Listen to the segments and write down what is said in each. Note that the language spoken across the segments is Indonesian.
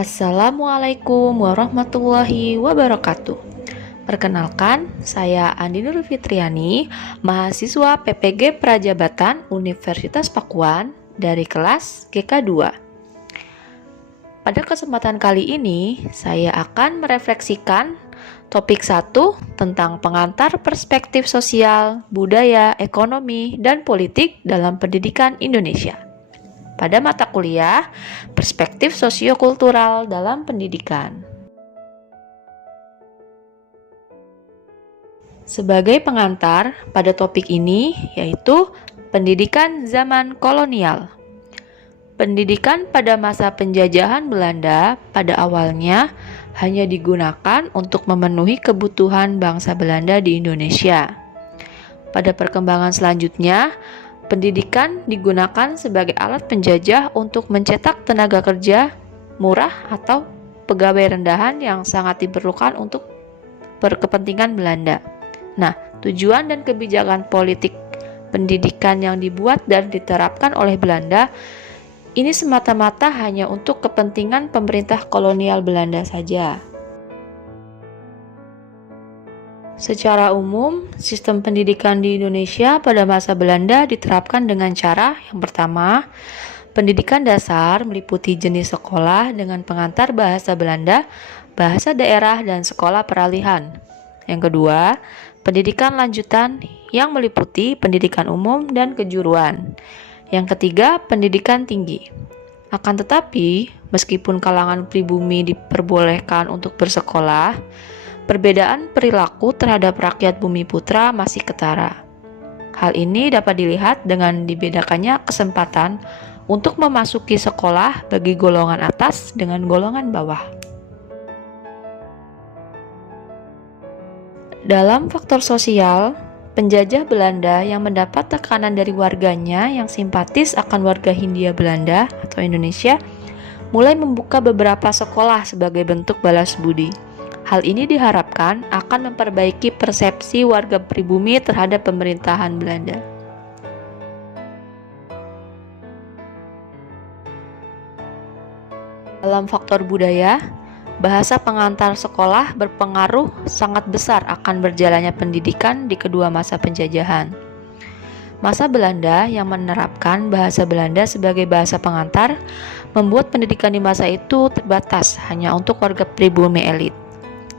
Assalamualaikum warahmatullahi wabarakatuh. Perkenalkan, saya Andi Nur Fitriani, mahasiswa PPG Prajabatan Universitas Pakuan dari kelas GK2. Pada kesempatan kali ini, saya akan merefleksikan topik 1 tentang pengantar perspektif sosial, budaya, ekonomi, dan politik dalam pendidikan Indonesia. Pada mata kuliah Perspektif Sosiokultural dalam Pendidikan. Sebagai pengantar pada topik ini yaitu pendidikan zaman kolonial. Pendidikan pada masa penjajahan Belanda pada awalnya hanya digunakan untuk memenuhi kebutuhan bangsa Belanda di Indonesia. Pada perkembangan selanjutnya, pendidikan digunakan sebagai alat penjajah untuk mencetak tenaga kerja murah atau pegawai rendahan yang sangat diperlukan untuk berkepentingan Belanda. Nah, tujuan dan kebijakan politik pendidikan yang dibuat dan diterapkan oleh Belanda ini semata-mata hanya untuk kepentingan pemerintah kolonial Belanda saja. Secara umum, sistem pendidikan di Indonesia pada masa Belanda diterapkan dengan cara yang pertama, pendidikan dasar meliputi jenis sekolah dengan pengantar bahasa Belanda, bahasa daerah, dan sekolah peralihan. Yang kedua, pendidikan lanjutan yang meliputi pendidikan umum dan kejuruan. Yang ketiga, pendidikan tinggi. Akan tetapi, meskipun kalangan pribumi diperbolehkan untuk bersekolah, perbedaan perilaku terhadap rakyat bumi putra masih ketara. Hal ini dapat dilihat dengan dibedakannya kesempatan untuk memasuki sekolah bagi golongan atas dengan golongan bawah. Dalam faktor sosial, penjajah Belanda yang mendapat tekanan dari warganya yang simpatis akan warga Hindia Belanda atau Indonesia mulai membuka beberapa sekolah sebagai bentuk balas budi. Hal ini diharapkan akan memperbaiki persepsi warga pribumi terhadap pemerintahan Belanda. Dalam faktor budaya, bahasa pengantar sekolah berpengaruh sangat besar akan berjalannya pendidikan di kedua masa penjajahan. Masa Belanda yang menerapkan bahasa Belanda sebagai bahasa pengantar membuat pendidikan di masa itu terbatas hanya untuk warga pribumi elit.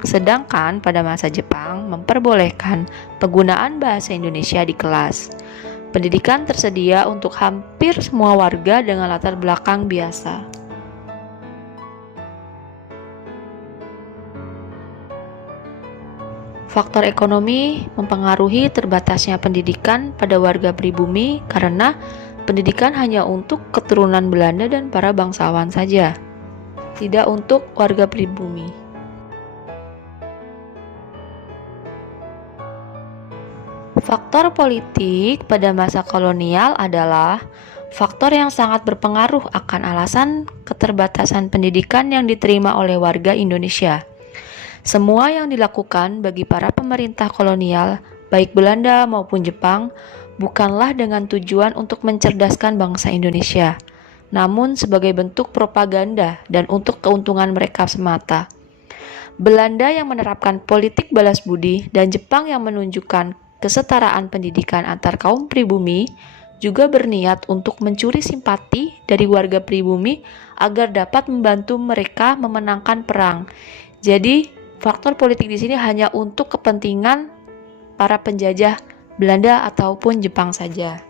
Sedangkan pada masa Jepang memperbolehkan penggunaan bahasa Indonesia di kelas. Pendidikan tersedia untuk hampir semua warga dengan latar belakang biasa. Faktor ekonomi mempengaruhi terbatasnya pendidikan pada warga pribumi karena pendidikan hanya untuk keturunan Belanda dan para bangsawan saja, tidak untuk warga pribumi. Faktor politik pada masa kolonial adalah faktor yang sangat berpengaruh akan alasan keterbatasan pendidikan yang diterima oleh warga Indonesia. Semua yang dilakukan bagi para pemerintah kolonial, baik Belanda maupun Jepang, bukanlah dengan tujuan untuk mencerdaskan bangsa Indonesia, namun sebagai bentuk propaganda dan untuk keuntungan mereka semata. Belanda yang menerapkan politik balas budi dan Jepang yang menunjukkan kesetaraan pendidikan antar kaum pribumi juga berniat untuk mencuri simpati dari warga pribumi agar dapat membantu mereka memenangkan perang. Jadi, faktor politik di sini hanya untuk kepentingan para penjajah Belanda ataupun Jepang saja.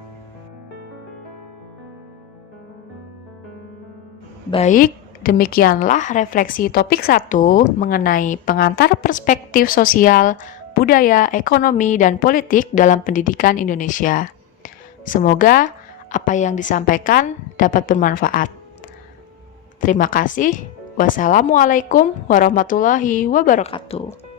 Baik, demikianlah refleksi topik 1 mengenai pengantar perspektif sosial, budaya, ekonomi, dan politik dalam pendidikan Indonesia. Semoga apa yang disampaikan dapat bermanfaat. Terima kasih. Wassalamualaikum warahmatullahi wabarakatuh.